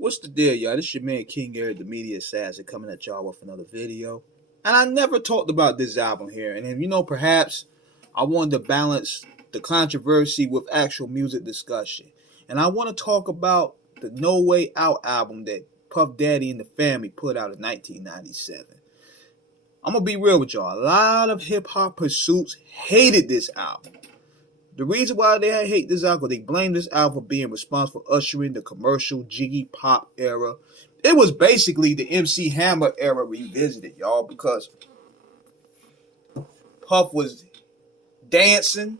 What's the deal, y'all? This your man King Eric, the media assassin, coming at y'all with another video. And I never talked about this album here. And perhaps I wanted to balance the controversy with actual music discussion. And I want to talk about the No Way Out album that Puff Daddy and the Family put out in 1997. I'm going to be real with y'all. A lot of hip-hop pursuits hated this album. The reason why they hate this album, they blame this album for being responsible for ushering the commercial jiggy pop era. It was basically the MC Hammer era revisited, y'all, because Puff was dancing,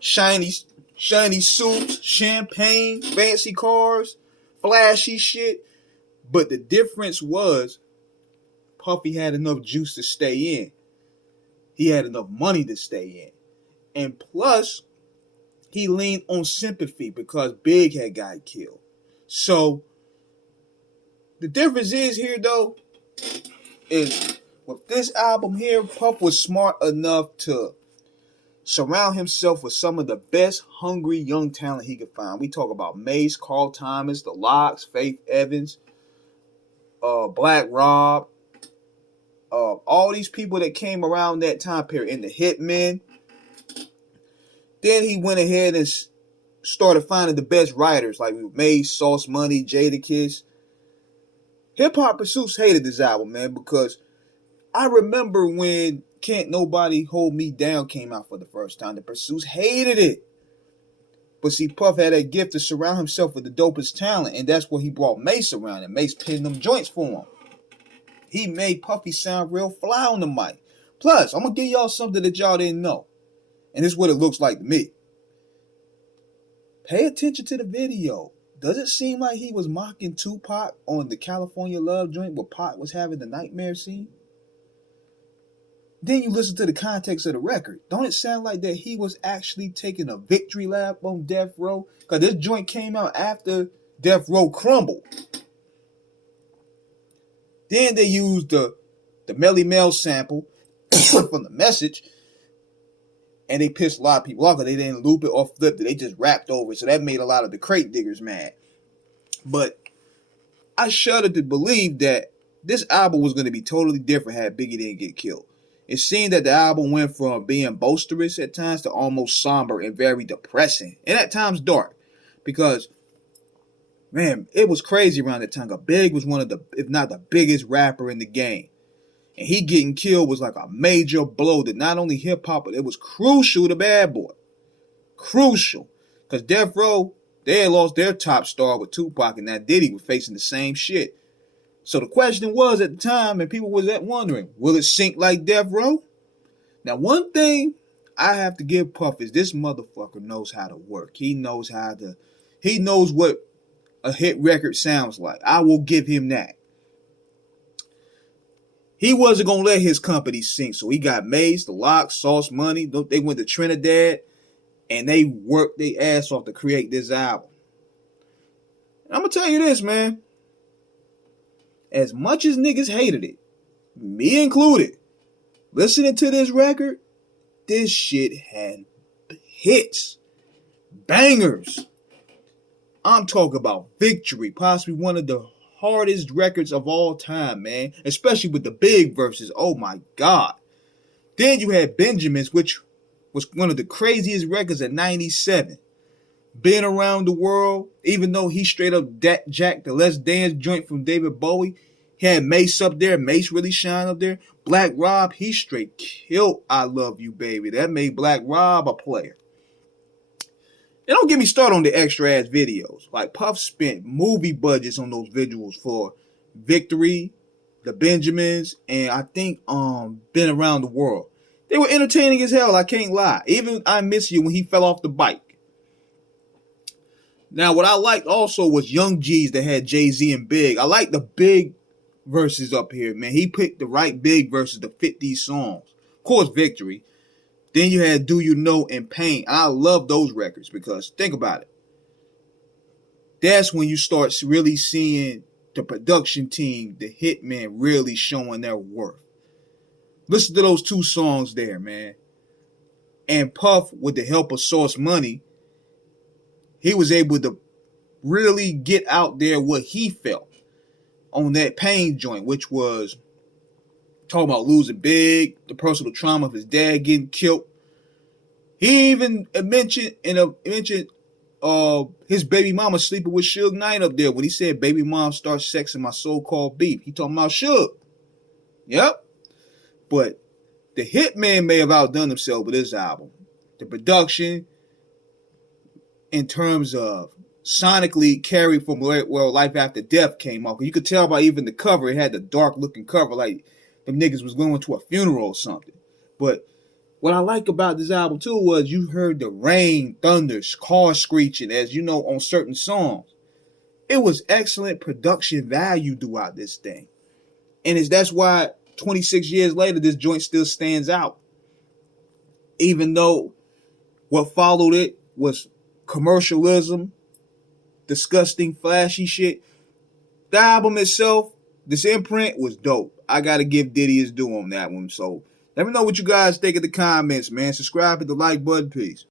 shiny suits, champagne, fancy cars, flashy shit. But the difference was Puffy had enough juice to stay in. He had enough money to stay in. And plus, he leaned on sympathy because Big had got killed. So, the difference is here, though, is with this album here, Puff was smart enough to surround himself with some of the best hungry young talent he could find. We talk about Mace, Carl Thomas, The Lox, Faith Evans, Black Rob, all these people that came around that time period, and the Hitmen. Then he went ahead and started finding the best writers like Mace, Sauce Money, Jadakiss. Hip Hop Pursuits hated this album, man, because I remember when Can't Nobody Hold Me Down came out for the first time. The Pursuits hated it. But see, Puff had that gift to surround himself with the dopest talent, and that's what he brought Mace around, and Mace pinned them joints for him. He made Puffy sound real fly on the mic. Plus, I'm going to give y'all something that y'all didn't know. And this is what it looks like to me. Pay attention to the video. Does it seem like he was mocking Tupac on the California Love joint where Pac was having the nightmare scene? Then you listen to the context of the record. Don't it sound like that he was actually taking a victory lap on Death Row? Because this joint came out after Death Row crumbled. Then they used the Melly Mel sample from The Message. And they pissed a lot of people off because they didn't loop it or flip it. They just rapped over it. So that made a lot of the crate diggers mad. But I shudder to believe that this album was going to be totally different had Biggie didn't get killed. It seemed that the album went from being boisterous at times to almost somber and very depressing. And at times dark. Because, man, it was crazy around that time. Big was one of the, if not the biggest rapper in the game. And he getting killed was like a major blow to not only hip-hop, but it was crucial to Bad Boy. Crucial. Because Death Row, they had lost their top star with Tupac, and that Diddy was facing the same shit. So the question was at the time, and people was wondering, will it sink like Death Row? Now, one thing I have to give Puff is this motherfucker knows how to work. He knows what a hit record sounds like. I will give him that. He wasn't going to let his company sink, so he got Mace, The Lox, Sauce Money. They went to Trinidad, and they worked their ass off to create this album. And I'm going to tell you this, man. As much as niggas hated it, me included, listening to this record, this shit had hits, bangers. I'm talking about Victory, possibly one of the hardest records of all time, man. Especially with the big verses. Oh my God. Then you had Benjamin's, which was one of the craziest records at 97. Been Around the World, even though he straight up jacked the Let's Dance joint from David Bowie. He had Mace up there. Mace really shined up there. Black Rob, he straight killed I Love You, Baby. That made Black Rob a player. And don't get me started on the extra ass videos. Like Puff spent movie budgets on those visuals for Victory, the Benjamins, and I think Been Around the World. They were entertaining as hell, I can't lie. Even I Miss You when he fell off the bike. Now what I liked also was Young G's that had Jay-Z and Big. I like the Big verses up here, man. He picked the right Big verses to fit these songs. Of course, Victory. Then you had Do You Know and Pain. I love those records because think about it. That's when you start really seeing the production team, the Hitmen, really showing their worth. Listen to those two songs there, man. And Puff, with the help of Sauce Money, he was able to really get out there what he felt on that Pain joint, which was talking about losing big, the personal trauma of his dad getting killed. He even mentioned his baby mama sleeping with Suge Knight up there when he said baby mom starts sexing my so-called beef. He talking about Suge. Yep. But the Hitman may have outdone himself with this album. The production, in terms of sonically carried from where Life After Death came off. You could tell by even the cover, it had the dark looking cover, like them niggas was going to a funeral or something. But what I like about this album too was you heard the rain, thunder, cars screeching, as you know, on certain songs. It was excellent production value throughout this thing. And that's why 26 years later, this joint still stands out. Even though what followed it was commercialism, disgusting, flashy shit. The album itself, this imprint was dope. I gotta give Diddy his due on that one. So let me know what you guys think in the comments, man. Subscribe, hit the like button. Peace.